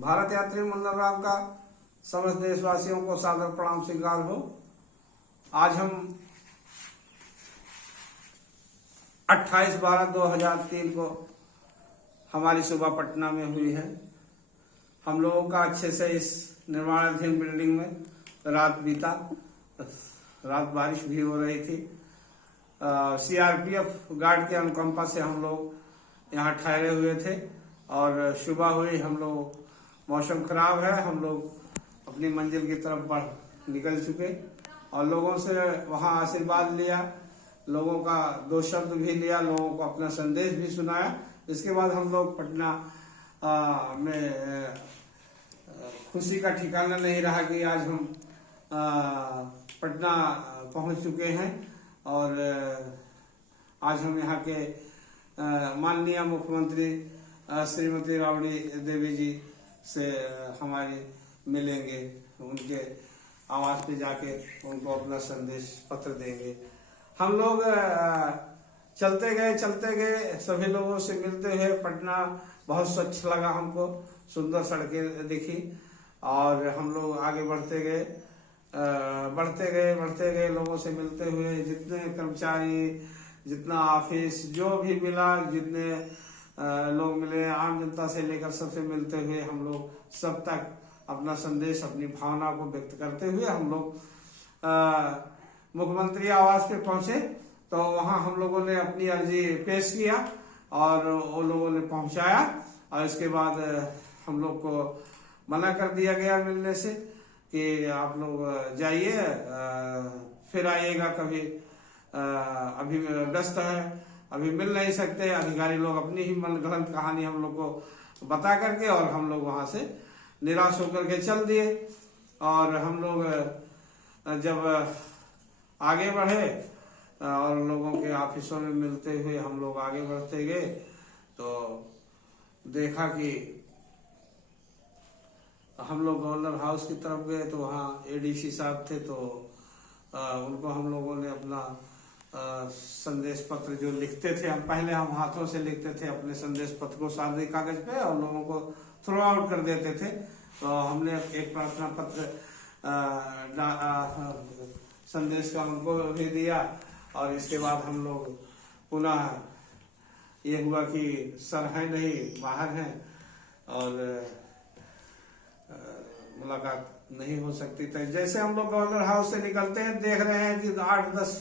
भारत यात्री मंडल राम का समस्त देशवासियों को सादर प्रणाम स्वीकार हो। आज हम 28/12/2003 को हमारी सुबह पटना में हुई है। हम लोगों का अच्छे से इस निर्माणाधीन बिल्डिंग में रात बीता। रात बारिश भी हो रही थी। सीआरपीएफ गार्ड के अनुकंपा से हम लोग यहाँ ठहरे हुए थे और सुबह हुई। हम लोग मौसम खराब है, हम लोग अपनी मंजिल की तरफ बढ़ निकल चुके और लोगों से वहाँ आशीर्वाद लिया, लोगों का 2 शब्द भी लिया, लोगों को अपना संदेश भी सुनाया। इसके बाद हम लोग पटना में खुशी का ठिकाना नहीं रहा कि आज हम पटना पहुंच चुके हैं और आज हम यहाँ के माननीय मुख्यमंत्री श्रीमती राबड़ी देवी जी से हमारी मिलेंगे, उनके आवास पे जाके उनको अपना संदेश पत्र देंगे। हम लोग चलते गए सभी लोगों से मिलते हुए। पटना बहुत स्वच्छ लगा हमको, सुंदर सड़कें दिखी और हम लोग आगे बढ़ते गए लोगों से मिलते हुए। जितने कर्मचारी, जितना ऑफिस जो भी मिला, जितने लोग मिले, आम जनता से लेकर सबसे मिलते हुए हम लोग सब तक अपना संदेश, अपनी भावना को व्यक्त करते हुए हम लोग मुख्यमंत्री आवास पे पहुंचे। तो वहां हम लोगों ने अपनी अर्जी पेश किया और वो लोगों ने पहुंचाया और इसके बाद हम लोग को मना कर दिया गया मिलने से कि आप लोग जाइए, फिर आइएगा कभी, अभी व्यस्त है, अभी मिल नहीं सकते। अधिकारी लोग अपनी ही मनगढ़ंत कहानी हम लोग को बता करके और हम लोग वहां से निराश होकर के चल दिए। और हम लोग जब आगे बढ़े और लोगों के ऑफिसों में मिलते हुए हम लोग आगे बढ़ते गए तो देखा कि हम लोग गवर्नर हाउस की तरफ गए तो वहाँ एडीसी साहब थे। तो उनको हम लोगों ने अपना संदेश पत्र जो लिखते थे, हम हाथों से लिखते थे अपने संदेश पत्र को सादे कागज पे और लोगों को थ्रो आउट कर देते थे। तो हमने एक प्रार्थना पत्र संदेश का उनको भी दिया और इसके बाद हम लोग पुनः ये हुआ कि सर है नहीं, बाहर हैं और मुलाकात नहीं हो सकती। तो जैसे हम लोग गवर्नर हाउस से निकलते हैं देख रहे हैं कि 8-10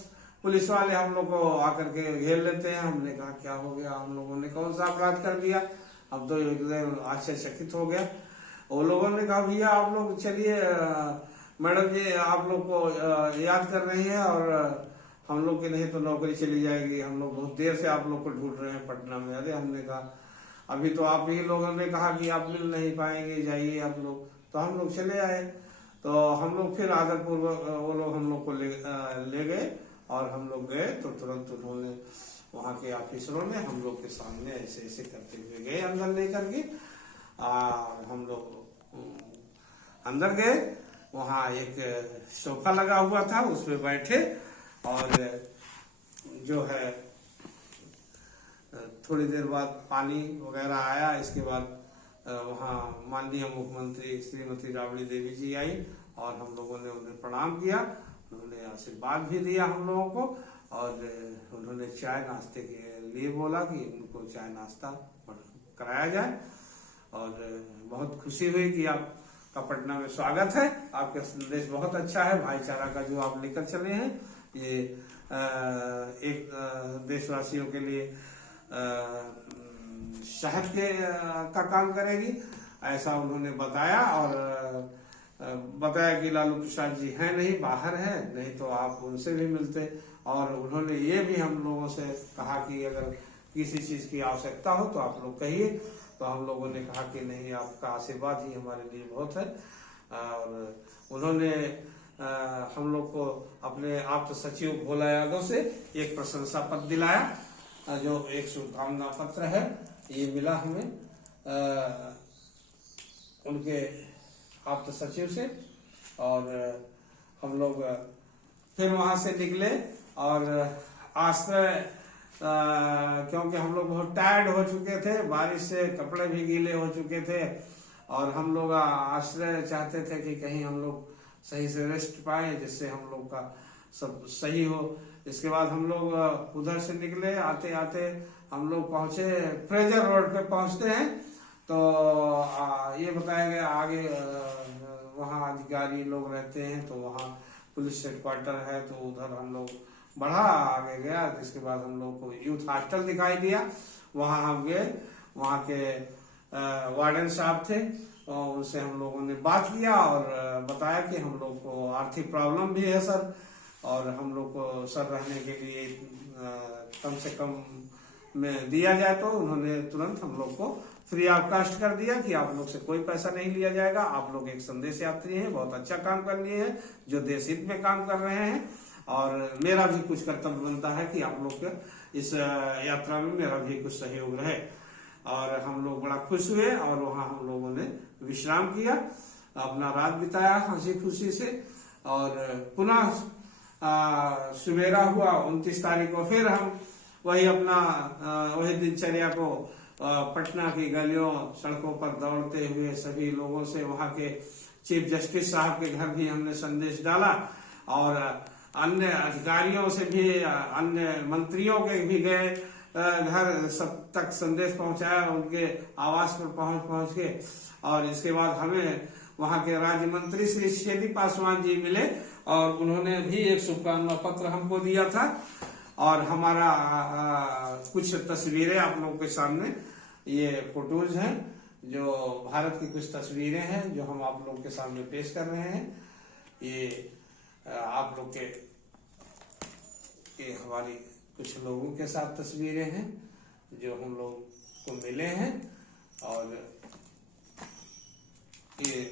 पुलिस वाले हम लोग को आकर के घेर लेते हैं। हमने कहा क्या हो गया, हम लोगों ने कौन सा अपराध कर दिया? अब तो एकदम आश्चर्यचकित हो गया। वो लोगों ने कहा भैया आप लोग चलिए, मैडम जी आप लोग को याद कर रही है और हम लोग की नहीं तो नौकरी चली जाएगी, हम लोग बहुत देर से आप लोग को ढूंढ रहे हैं पटना में। अरे हमने कहा अभी तो आप ही लोगों ने कहा कि आप मिल नहीं पाएंगे, जाइए आप लोग। तो हम लोग चले आए। तो हम लोग फिर आदरपूर्वक वो लोग हम लोग को ले गए और हम लोग गए तो तुरंत उन्होंने वहाँ के ऑफिसरों ने हम लोग के सामने ऐसे ऐसे करते हुए गए अंदर लेकर के। हम लोग अंदर गए, वहाँ एक सोफा लगा हुआ था, उसमें बैठे और जो है थोड़ी देर बाद पानी वगैरह आया। इसके बाद वहाँ माननीय मुख्यमंत्री श्रीमती राबड़ी देवी जी आई और हम लोगों ने उन्हें प्रणाम किया, उन्होंने आशीर्वाद भी दिया हम लोगों को और उन्होंने चाय नाश्ते के लिए बोला कि उनको चाय नाश्ता कराया जाए। और बहुत खुशी हुई कि आपका पटना में स्वागत है, आपका संदेश बहुत अच्छा है, भाईचारा का जो आप लेकर चले हैं ये एक देशवासियों के लिए शहद के का काम करेगी, ऐसा उन्होंने बताया। और बताया कि लालू प्रसाद जी हैं नहीं, बाहर हैं, नहीं तो आप उनसे भी मिलते। और उन्होंने ये भी हम लोगों से कहा कि अगर किसी चीज की आवश्यकता हो तो आप लोग कहिए। तो हम लोगों ने कहा कि नहीं, आपका आशीर्वाद ही हमारे लिए बहुत है। और उन्होंने हम लोग को अपने आप्त सचिव भोला यादव से एक प्रशंसा पत्र दिलाया, जो एक शुभकामना पत्र है, ये मिला हमें उनके आप्त सचिव से। और हम लोग फिर वहां से निकले और आश्रय क्योंकि हम लोग बहुत टायर्ड हो चुके थे, बारिश से कपड़े भी गीले हो चुके थे और हम लोग आश्रय चाहते थे कि कहीं हम लोग सही से रेस्ट पाए, जिससे हम लोग का सब सही हो। इसके बाद हम लोग उधर से निकले, आते आते हम लोग पहुंचे फ्रेजर रोड पे। पहुंचते हैं तो ये बताया गया आगे वहाँ अधिकारी लोग रहते हैं, तो वहाँ पुलिस हेडक्वार्टर है, तो उधर हम लोग बढ़ा आगे गया। इसके बाद हम लोग को यूथ हॉस्टल दिखाई दिया, वहाँ हम गए। वहाँ के वार्डन साहब थे, और उनसे हम लोगों ने बात किया और बताया कि हम लोग को आर्थिक प्रॉब्लम भी है सर, और हम लोग को सर रहने के लिए कम से कम में दिया जाए। तो उन्होंने तुरंत हम लोग को फ्री ऑफ कास्ट कर दिया कि आप लोग से कोई पैसा नहीं लिया जाएगा, आप लोग एक संदेश यात्री हैं, बहुत अच्छा काम कर लिए हैं, जो देश हित में काम कर रहे हैं, और मेरा भी कुछ कर्तव्य बनता है कि आप लोग के इस यात्रा में मेरा भी कुछ सहयोग रहे। और हम लोग बड़ा खुश हुए, और वहाँ हम लोगों ने विश्राम किया, अपना रात बिताया हंसी खुशी से। और पुनः सवेरा हुआ 29 तारीख को, फिर हम वही अपना वही दिनचर्या को पटना की गलियों सड़कों पर दौड़ते हुए सभी लोगों से, वहाँ के चीफ जस्टिस साहब के घर भी हमने संदेश डाला, और अन्य अधिकारियों से भी, अन्य मंत्रियों के भी गए घर, सब तक संदेश पहुंचाया, उनके आवास पर पहुंच के। और इसके बाद हमें वहां के राज्य मंत्री श्री छेदी पासवान जी मिले, और उन्होंने भी एक शुभकामना पत्र हमको दिया था। और हमारा कुछ तस्वीरें आप लोगों के सामने, ये फोटोज हैं, जो भारत की कुछ तस्वीरें हैं जो हम आप लोगों के सामने पेश कर रहे हैं। ये आप लोग के हमारी कुछ लोगों के साथ तस्वीरें हैं जो हम लोग को मिले हैं, और ये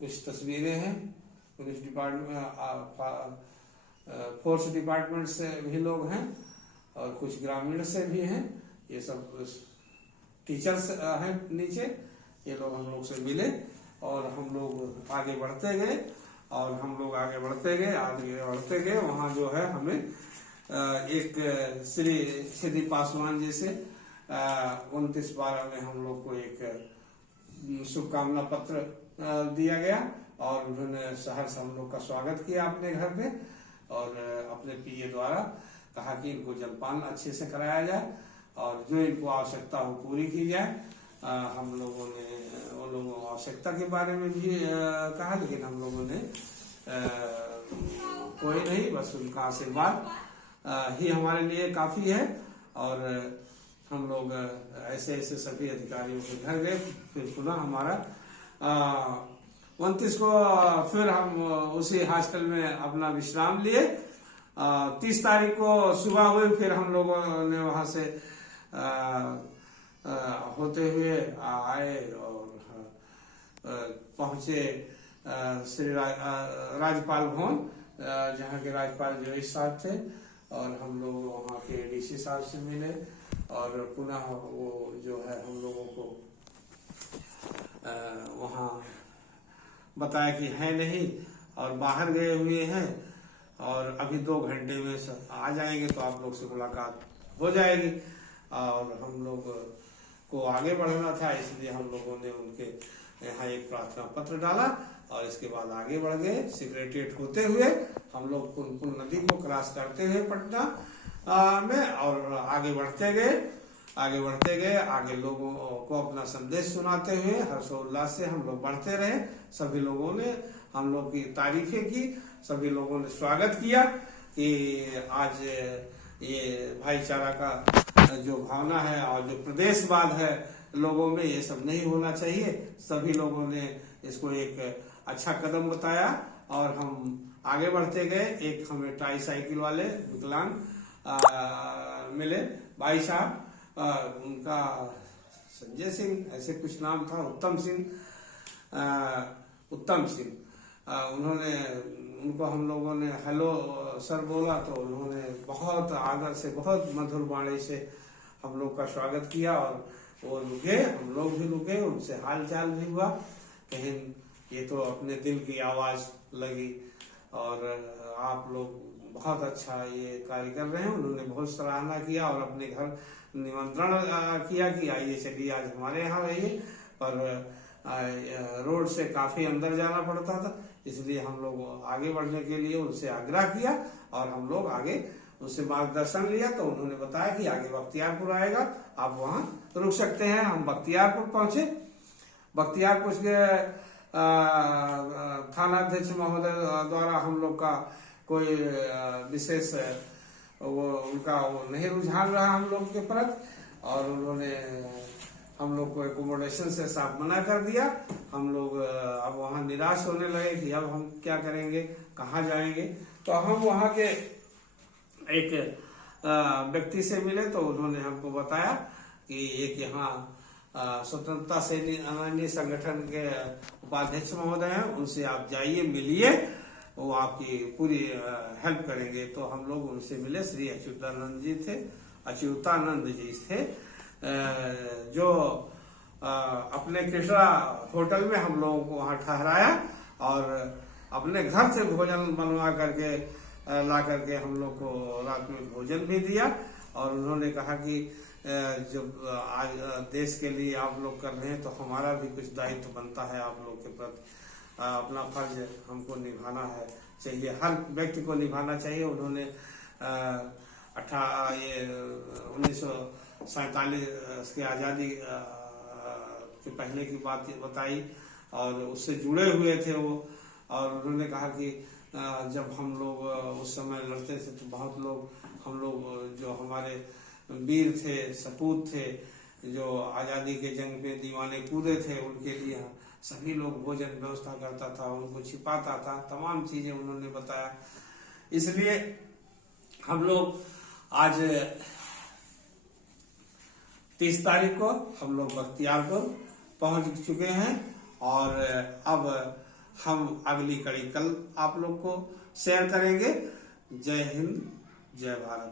कुछ तस्वीरें हैं पुलिस डिपार्टमेंट, फोर्स डिपार्टमेंट से भी लोग हैं, और कुछ ग्रामीण से भी हैं। ये सब टीचर्स हैं नीचे, ये लोग हम लोग से मिले, और हम लोग आगे बढ़ते गए, और हम लोग आगे बढ़ते गए। वहाँ जो है हमें एक श्री छेदी पासवान जी से 29/12 में हम लोग को एक शुभकामना पत्र दिया गया, और उन्होंने सहर्ष हम लोग का स्वागत किया अपने घर पे, और अपने पीए द्वारा कहा कि इनको जलपान अच्छे से कराया जाए, और जो इनको आवश्यकता हो पूरी की जाए। हम लोगों ने उन लोगों को आवश्यकता के बारे में भी कहा, लेकिन हम लोगों ने कोई नहीं, बस उनका आशीर्वाद ही हमारे लिए काफी है। और हम लोग ऐसे ऐसे सभी अधिकारियों के घर गए। फिर पुनः हमारा 29 को फिर हम उसी हॉस्टल में अपना विश्राम लिए। 30 तारीख को सुबह हुई, फिर हम लोगों ने वहां से होते हुए आए और पहुंचे श्री राज्यपाल भवन, जहाँ के राज्यपाल जोइस साहब थे, और हम लोग वहाँ के डीसी साहब से मिले, और पुनः वो जो है हम लोगों को वहाँ बताया कि है नहीं, और बाहर गए हुए हैं, और अभी 2 घंटे में आ जाएंगे, तो आप लोग से मुलाकात हो जाएगी। और हम लोग को आगे बढ़ना था, इसलिए हम लोगों ने उनके यहाँ एक प्रार्थना पत्र डाला, और इसके बाद आगे बढ़ गए। सेक्रेटरिएट होते हुए हम लोग पुनपुन नदी को क्रॉस करते हुए पटना में, और आगे बढ़ते गए। आगे लोगों को अपना संदेश सुनाते हुए हर्षोल्लास से हम लोग बढ़ते रहे। सभी लोगों ने हम लोग की तारीफें की, सभी लोगों ने स्वागत किया कि आज ये भाईचारा का जो भावना है और जो प्रदेशवाद है लोगों में, ये सब नहीं होना चाहिए। सभी लोगों ने इसको एक अच्छा कदम बताया, और हम आगे बढ़ते गए। एक हमें ट्राई साइकिल वाले विकलांग मिले, भाई साहब, उनका संजय सिंह ऐसे कुछ नाम था, उत्तम सिंह, उनको हम लोगों ने हेलो सर बोला, तो उन्होंने बहुत आदर से, बहुत मधुर वाणी से हम लोग का स्वागत किया, और वो रुके, हम लोग भी रुके, उनसे हाल चाल भी हुआ। कहीं ये तो अपने दिल की आवाज लगी, और आप लोग बहुत अच्छा ये कार्य कर रहे हैं। उन्होंने बहुत सराहना किया, और अपने घर निमंत्रण किया कि आइए, चलिए आज हमारे यहाँ रहिए। पर रोड से काफी अंदर जाना पड़ता था, इसलिए हम लोग आगे बढ़ने के लिए उनसे आग्रह किया और हम लोग आगे उनसे मार्गदर्शन लिया। तो उन्होंने बताया कि आगे बख्तियारपुर आएगा, आप वहां रुक सकते हैं। हम बख्तियारपुर पहुंचे। बख्तियारपुर के थानाध्यक्ष महोदय द्वारा हम लोग का कोई विशेष उनका नहीं रुझान रहा हम लोग के प्रति, और उन्होंने हम लोग को एकोमोडेशन से साफ मना कर दिया। हम लोग अब वहाँ निराश होने लगे कि अब हम क्या करेंगे, कहाँ जाएंगे। तो हम वहाँ के एक व्यक्ति से मिले, तो उन्होंने हमको बताया कि एक यहाँ स्वतंत्रता सेनानी संगठन के उपाध्यक्ष महोदय हैं, उनसे आप जाइए, मिलिए, वो आपकी पूरी हेल्प करेंगे। तो हम लोग उनसे मिले। श्री अच्युतानंद जी थे, जो अपने कृष्णा होटल में हम लोगों को वहाँ ठहराया और अपने घर से भोजन बनवा करके ला करके हम लोग को रात में भोजन भी दिया। और उन्होंने कहा कि जब आज देश के लिए आप लोग कर रहे हैं तो हमारा भी कुछ दायित्व बनता है आप लोग के प्रति, अपना फर्ज हमको निभाना है, चाहिए, हर व्यक्ति को निभाना चाहिए। उन्होंने 1947 की आज़ादी के पहले की बात बताई और उससे जुड़े हुए थे वो। और उन्होंने कहा कि जब हम लोग उस समय लड़ते थे तो बहुत लोग, हम लोग जो हमारे वीर थे, सपूत थे, जो आज़ादी के जंग पे दीवाने कूदे थे, उनके लिए सभी लोग भोजन व्यवस्था करता था, उनको छिपाता था, तमाम चीजें उन्होंने बताया। इसलिए हम लोग आज 30 तारीख को हम लोग बख्तियारपुर पहुंच चुके हैं और अब हम अगली कड़ी कल आप लोग को शेयर करेंगे। जय हिंद, जय भारत।